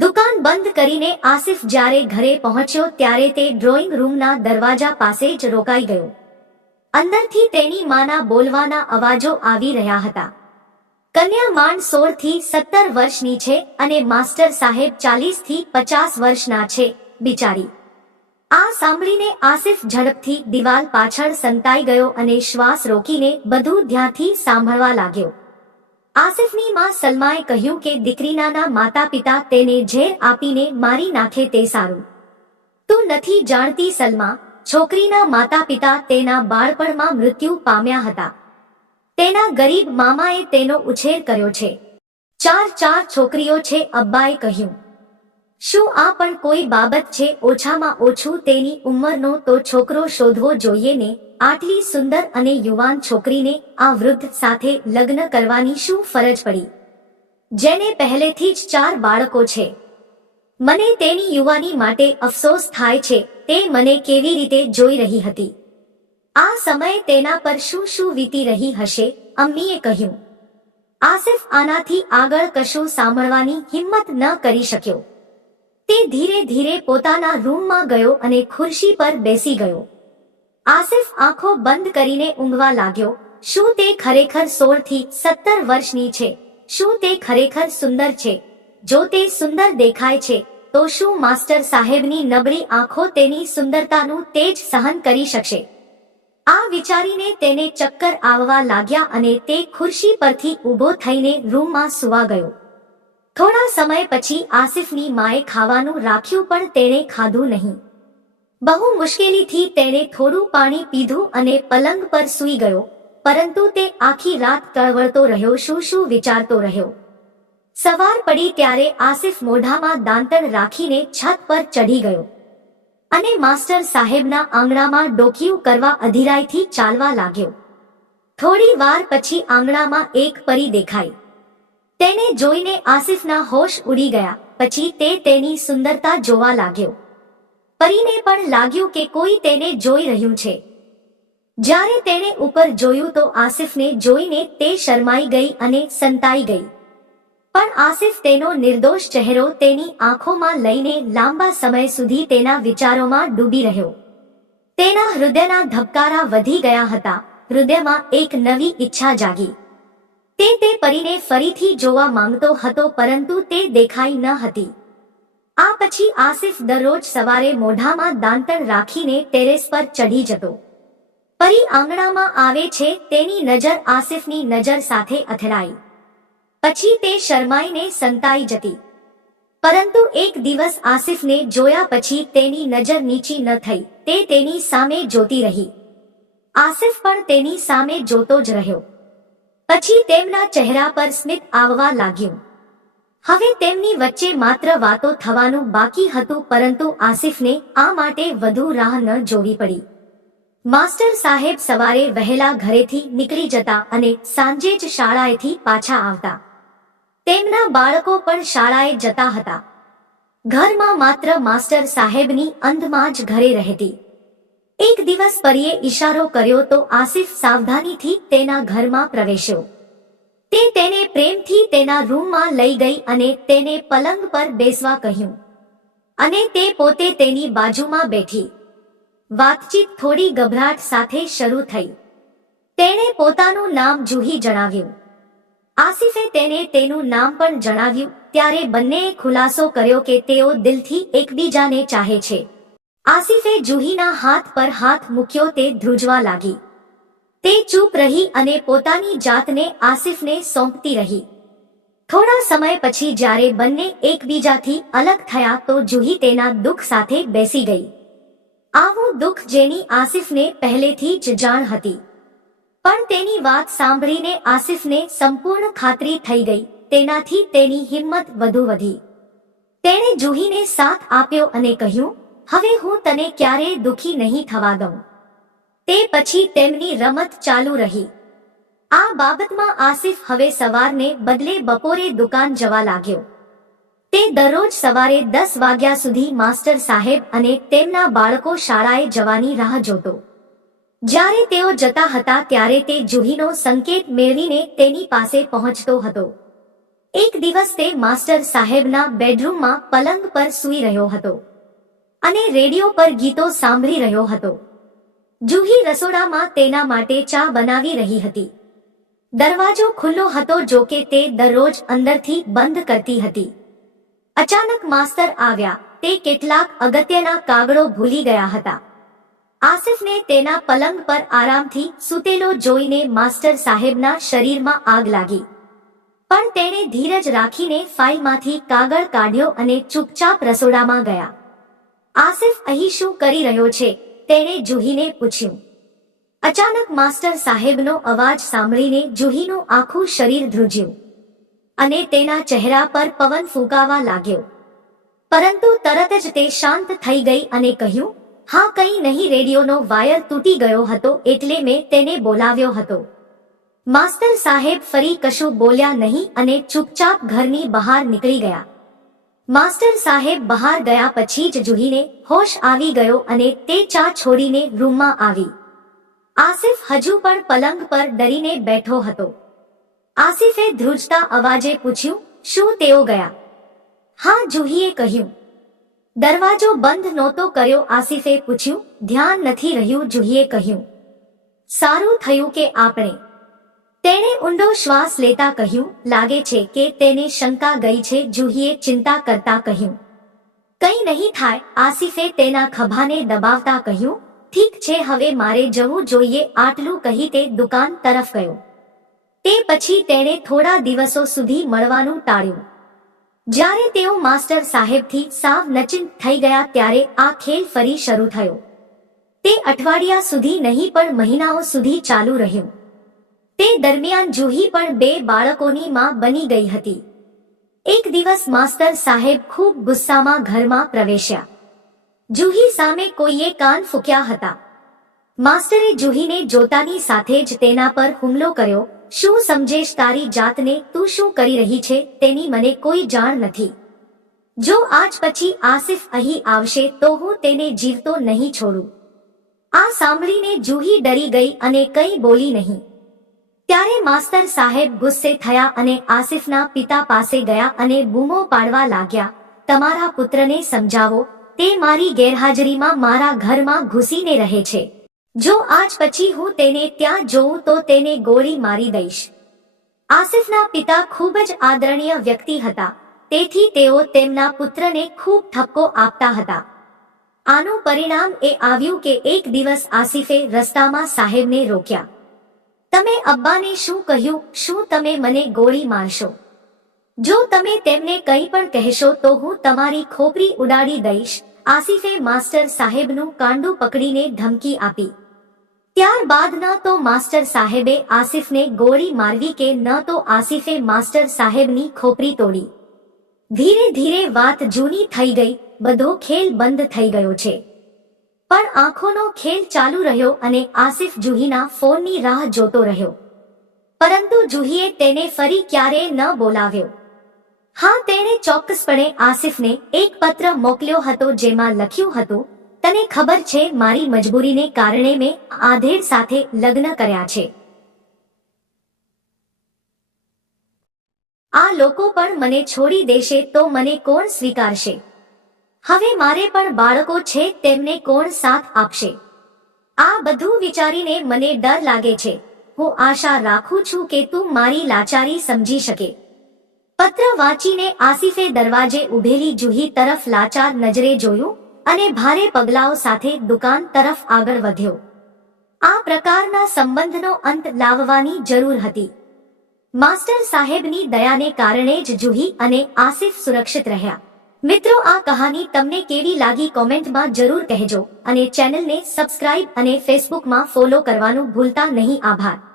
દુકાન બંધ કરીને આસિફ જ્યારે ઘરે પહોંચ્યો ત્યારે તે ડ્રોઈંગ રૂમના દરવાજા પાસે જ રોકાઈ ગયો. અંદરથી તેની માના બોલવાના અવાજો આવી રહ્યા હતા. કન્યા માંડ સોળથી સત્તર વર્ષની છે અને માસ્ટર સાહેબ ચાલીસથી પચાસ વર્ષના છે, બિચારી. આ સાંભળીને આસિફ ઝડપથી દિવાલ પાછળ સંતાઈ ગયો અને શ્વાસ રોકીને બધું ધ્યાનથી સાંભળવા લાગ્યો. આસિફની માં સલમાએ કહ્યું કે દીકરીનાના માતા પિતા તેને ઝેર આપીને મારી નાખે તે સારું. તું નથી જાણતી સલમા, છોકરીના માતા પિતા તેના બાળપણમાં મૃત્યુ પામ્યા હતા. તેના ગરીબ મામાએ તેનો ઉછેર કર્યો છે. ચાર ચાર છોકરીઓ છે, અબ્બાએ કહ્યું. શું આ પણ કોઈ બાબત છે? ઓછામાં ઓછું તેની ઉંમરનો તો છોકરો શોધવો જોઈએ ને? આટલી સુંદર અને યુવાન છોકરીને આ વૃદ્ધ સાથે લગ્ન કરવાની શું ફરજ પડી? જેને પહેલેથી જ ચાર બાળકો છે. મને તેની યુવાની માટે અફસોસ થાય છે, તે મને કેવી રીતે જોઈ રહી હતી? આ સમયે તેના પર શું શું વીતી રહી હશે, અમ્મીએ કહ્યું. આસિફ આનાથી આગળ કશું સાંભળવાની હિંમત ન કરી શક્યો. તે ધીરે ધીરે પોતાના રૂમમાં ગયો અને ખુરશી પર બેસી ગયો. આસિફ આંખો બંધ કરીને ઊંઘવા લાગ્યો. શું તે ખરેખર સોળથી સત્તર વર્ષની છે? શું તે ખરેખર સુંદર છે? જો તે સુંદર દેખાય છે, તો શું માસ્ટર સાહેબની નબળી આંખો તેની સુંદરતાનું તેજ સહન કરી શકશે? આ વિચારીને તેને ચક્કર આવવા લાગ્યા અને તે ખુરશી પરથી ઊભો થઈને રૂમમાં સુવા ગયો. થોડા સમય પછી આસિફની માએ ખાવાનું રાખ્યું પણ તેણે ખાધું નહીં. બહુ મુશ્કેલીથી તેણે થોડું પાણી પીધું અને પલંગ પર સૂઈ ગયો, પરંતુ તે આખી રાત કળવળતો રહ્યો, શું શું વિચારતો રહ્યો. સવાર પડી ત્યારે આસિફ મોઢામાં દાંતણ રાખીને છત પર ચઢી ગયો અને માસ્ટર સાહેબના આંગણામાં ડોકિયું કરવા અધિરાયથી ચાલવા લાગ્યો. થોડી વાર પછી આંગણામાં એક પરી દેખાઈ. તેને જોઈને આસિફના હોશ ઉડી ગયા, પછી તે તેની સુંદરતા જોવા લાગ્યો. પરીને પણ લાગ્યું કે કોઈ તેને જોઈ રહ્યું છે. જ્યારે તેણે ઉપર જોયું તો આસિફને જોઈને તે શરમાઈ ગઈ અને સંતાઈ ગઈ. પણ આસિફ તેનો નિર્દોષ ચહેરો તેની આંખોમાં લઈને લાંબા સમય સુધી તેના વિચારોમાં ડૂબી રહ્યો. તેના હૃદયના ધબકારા વધી ગયા હતા, હૃદયમાં એક નવી ઈચ્છા જાગી. તે તે પરીને ફરીથી જોવા માંગતો હતો પરંતુ તે દેખાઈ ન હતી. આ પછી આસિફ દરરોજ સવારે મોઢામાં દાંતણ રાખીને ટેરેસ પર ચઢી જતો. પરી આંગણામાં આવે છે તેની નજર આસિફની નજર સાથે અથડાઈ. પછી તે શરમાઈને સંતાઈ જતી. પરંતુ એક દિવસ આસિફને જોયા પછી તેની નજર નીચી ન થઈ, તે તેની સામે જોતી રહી. આસિફ પણ તેની સામે જોતો જ રહ્યો. પછી તેમના ચહેરા પર સ્મિત આવવા લાગ્યું. હવે તેમની વચ્ચે માત્ર વાતો થવાનું બાકી હતું, પરંતુ આસિફને આ માટે વધુ રાહ ન જોવી પડી. માસ્ટર સાહેબ સવારે વહેલા ઘરેથી નીકળી જતા અને સાંજે જ શાળાએથી પાછા આવતા. તેમના બાળકો પણ શાળાએ જતા હતા. ઘરમાં માત્ર માસ્ટર સાહેબની અંધમાં જ ઘરે રહેતી. એક દિવસ પરીએ ઈશારો કર્યો તો આસિફ સાવધાનીથી તેના ઘરમાં પ્રવેશ્યો. તે તેને પ્રેમથી તેના રૂમમાં લઈ ગઈ અને તેને પલંગ પર બેસવા કહ્યું. અને તે પોતે તેની બાજુમાં બેઠી. વાતચીત થોડી ગભરાટ સાથે શરૂ થઈ. તેણે પોતાનું નામ જુહી જણાવ્યું. આસિફે તેને તેનું નામ પણ જણાવ્યું, ત્યારે બંનેએ ખુલાસો કર્યો કે તેઓ દિલથી એકબીજાને ચાહે છે. આસિફે જુહીના હાથ પર હાથ મૂક્યો તે ધ્રુજવા લાગી. તે ચૂપ રહી અને પોતાની જાતને આસિફને સોંપતી રહી. થોડા સમય પછી જ્યારે બંને એકબીજાથી અલગ થયા તો જુહી તેના દુઃખ સાથે બેસી ગઈ. આવું દુઃખ જેની આસિફને પહેલેથી જ જાણ હતી. પણ તેની વાત સાંભળીને આસિફને સંપૂર્ણ ખાતરી થઈ ગઈ, તેનાથી તેની હિંમત વધુ વધી. તેણે જુહીને સાથ આપ્યો અને કહ્યું, હવે હું તને ક્યારેય દુખી નહીં થવા દઉં. તે પછી તેમની રમત ચાલુ રહી. આ બાબતમાં આસિફ હવે સવારને બદલે બપોરે દુકાન જવા લાગ્યો. તે દરરોજ સવારે દસ વાગ્યા સુધી માસ્ટર સાહેબ અને તેમના બાળકો શાળાએ જવાની રાહ જોતો. જ્યારે તેઓ જતા હતા ત્યારે તે જુહીનો સંકેત મેળવીને તેની પાસે પહોંચતો હતો. એક દિવસ તે માસ્ટર સાહેબના બેડરૂમમાં પલંગ પર સૂઈ રહ્યો હતો અને રેડિયો પર ગીતો સાંભળી રહ્યો હતો. જુહી રસોડામાં તેના માટે ચા બનાવી રહી હતી. દરવાજો ખુલ્લો હતો જો કે તે દરરોજ અંદરથી બંધ કરતી હતી. અચાનક માસ્તર આવ્યા. તે કેટલાક અગત્યના કાગળો ભૂલી ગયા હતા. આસિફને તેના પલંગ પર આરામથી સૂતેલો જોઈને માસ્ટર સાહેબના શરીરમાં આગ લાગી. પણ તેણે ધીરજ રાખીને ફાઇલમાંથી કાગળ કાઢ્યો અને ચૂપચાપ રસોડામાં ગયા. આસિફ અહીં શું કરી રહ્યો છે? તેણે જુહીને પૂછ્યું, અચાનક માસ્ટર સાહેબનો અવાજ સાંભળીને જુહીનું આખું શરીર ધ્રુજ્યું અને તેના ચહેરા પર પવન ફૂંકાવા લાગ્યો. પરંતુ તરત જ તે શાંત થઈ ગઈ અને કહ્યું, હા, કંઈ નહીં, રેડિયોનો વાયર તૂટી ગયો હતો એટલે મેં તેને બોલાવ્યો હતો. માસ્ટર સાહેબ ફરી કશું બોલ્યા નહીં અને ચૂપચાપ ઘરની બહાર નીકળી ગયા. માસ્ટર સાહેબ બહાર ગયા પછી જ જુહીને હોશ આવી ગયો અને તે ચા છોડીને રૂમમાં આવી. આસિફ હજુ પણ પલંગ પર ડરીને બેઠો હતો. આસિફે ધ્રુજતા અવાજે પૂછ્યું, શું તેઓ ગયા? હા, જુહીએ કહ્યું. દરવાજો બંધ નહોતો કર્યો, આસિફે પૂછ્યું. ધ્યાન નથી રહ્યું, જુહીએ કહ્યું. સારું થયું કે આપણે તેણે ઊંડો શ્વાસ લેતા કહ્યું, લાગે છે કે તેને શંકા ગઈ છે, જુહીએ ચિંતા કરતા કહ્યું. કંઈ નહીં થાય, આસિફે તેના ખભાને દબાવતા કહ્યું. ઠીક છે, હવે મારે જવું જોઈએ, આટલું કહી તે દુકાન તરફ ગયો. તે પછી તેણે થોડા દિવસો સુધી મળવાનું ટાળ્યું. જ્યારે તેઓ માસ્ટર સાહેબથી સાવ નચિંત થઈ ગયા ત્યારે આ ખેલ ફરી શરૂ થયો. તે અઠવાડિયા સુધી નહીં પણ મહિનાઓ સુધી ચાલુ રહ્યું. તે દરમિયાન જુહી પણ બે બાળકોની માં બની ગઈ હતી. એક દિવસ માસ્તર સાહેબ ખૂબ ગુસ્સામાં ઘરમાં પ્રવેશ્યા. જુહી સામે કોઈએ કાન ફૂક્યા હતા. માસ્ટરે જુહીને જોતાની સાથે જ તેના પર હુમલો કર્યો, શું સમજેશ તારી જાતને? તું શું કરી રહી છે? તેની મને કોઈ જાણ નથી. જો આજ પછી આસિફ અહીં આવશે તો હું તેને જીવતો નહીં છોડું. આ સાંભળીને જુહી ડરી ગઈ અને કંઈ બોલી નહીં. ત્યારે માસ્તર સાહેબ ગુસ્સે થયા અને આસિફના પિતા પાસે ગયા અને બૂમો પાડવા લાગ્યા, તમારા પુત્રને સમજાવો, તે મારી ગેરહાજરીમાં મારા ઘરમાં ઘૂસીને રહે છે. જો આજ પછી હું તેને ત્યાં જોઉં તો તેને ગોળી મારી દઈશ. આસિફના પિતા ખૂબ જ આદરણીય વ્યક્તિ હતા, તેથી તેઓ તેમના પુત્રને ખૂબ ઠપકો આપતા હતા. આનું પરિણામ એ આવ્યું કે એક દિવસ આસિફે રસ્તામાં સાહેબને રોક્યા. તમે અબ્બાને શું કહ્યું? શું તમે મને ગોળી મારશો? જો તમે તેમને કંઈ પણ કહેશો તો હું તમારી ખોપરી ઉડાડી દઈશ, આસિફે માસ્ટર સાહેબનું કાંડું પકડીને ધમકી આપી. ત્યારબાદ ન તો માસ્ટર સાહેબે આસિફને ગોળી મારવી કે ન તો આસિફે માસ્ટર સાહેબની ખોપરી તોડી. ધીરે ધીરે વાત જૂની થઈ ગઈ, બધો ખેલ બંધ થઈ ગયો છે. પણ આંખોનો ખેલ ચાલુ રહ્યો અને આસિફ જુહીના ફોનની રાહ જોતો રહ્યો. પરંતુ જુહીએ તેને ફરી ક્યારેય ન બોલાવ્યો. હા, તેણે ચોક્કસપણે આસિફને એક પત્ર મોકલ્યો હતો જેમાં લખ્યું હતું, તને ખબર છે, મારી મજબૂરીને કારણે મેં આધેડ સાથે લગ્ન કર્યા છે. આ લોકો પણ મને છોડી દેશે તો મને કોણ સ્વીકારશે? હવે મારે પણ બાળકો છે તેમને કોણ સાથ આપશે? આ બધું વિચારીને મને ડર લાગે છે. હું આશા રાખું છું કે તું મારી લાચારી સમજી શકે. પત્ર વાંચીને આસિફે દરવાજે ઉભેલી જુહી તરફ લાચાર નજરે જોયું અને ભારે પગલાઓ સાથે દુકાન તરફ આગળ વધ્યો. આ પ્રકારના સંબંધનો અંત લાવવાની જરૂર હતી. માસ્ટર સાહેબની દયાને કારણે જ જુહી અને આસિફ સુરક્ષિત રહ્યા. મિત્રો, આ કહાની તમને કેવી લાગી કોમેન્ટમાં જરૂર કહેજો અને ચેનલને સબસ્ક્રાઇબ અને ફેસબુકમાં ફોલો કરવાનું ભૂલતા નહીં. આભાર.